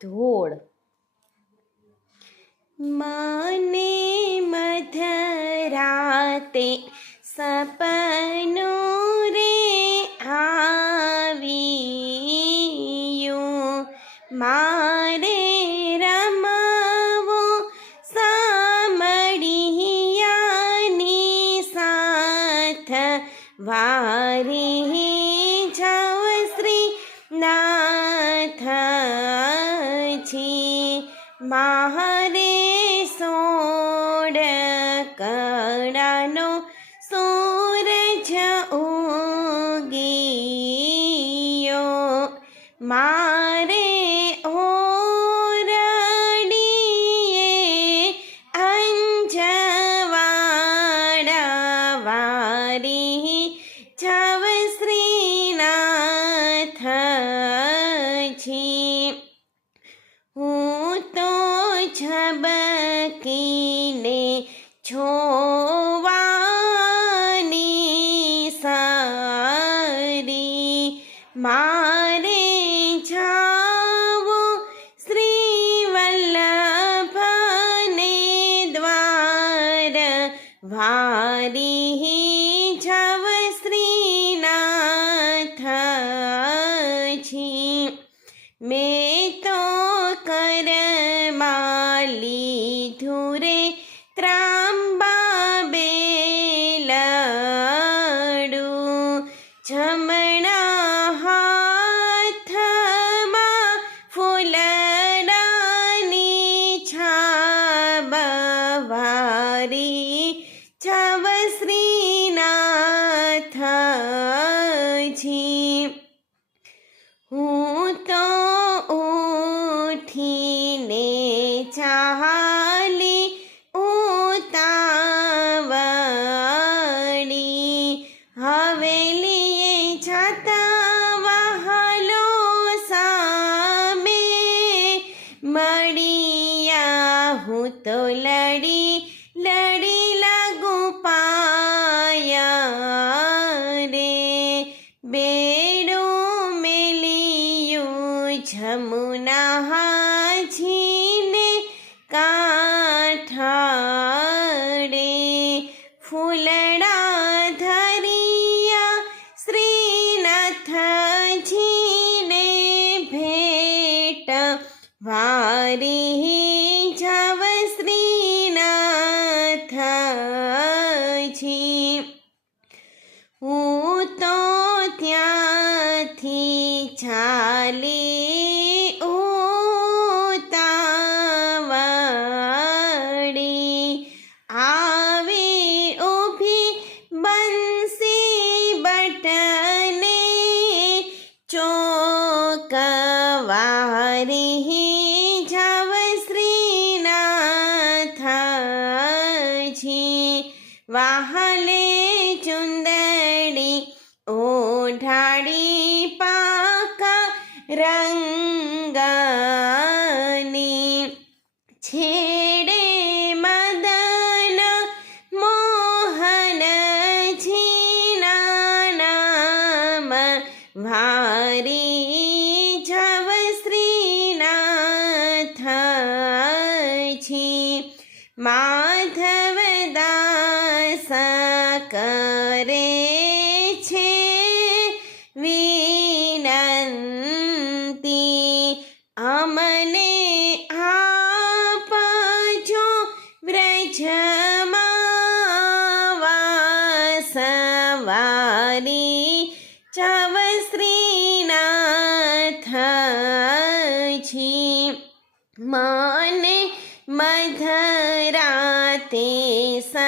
ધોળ. મને મધરાતે સપનો રે આવ્યું. મારે રમાવો સામડિયાની સાથ વારી જાવ મારે સોડ કડાનો સૂરજ ઉગીયો. મારે Choo. છાબવારી જવ શ્રીનાથજી હું તો ઉઠીને ચાલી ઉતાવળી હવેલીએ જતા વહાલો સામે મળ્યા હું તો લડી શ્રીનાથજીને ભેટ વારી જવ શ્રીનાથજી હું તો ત્યાંથી ચાલી ચોકવારી જાવ શ્રીનાથજી વાહલે ચુંદડી ઓઢાડી પાકા રંગની. છેડે મદન મોહનજીના નામ વારી માધવદાસ કરે છે વિનંતી અમને આપજો વ્રજમાં વાસવારી ચવ શ્રીનાથજી મને ते स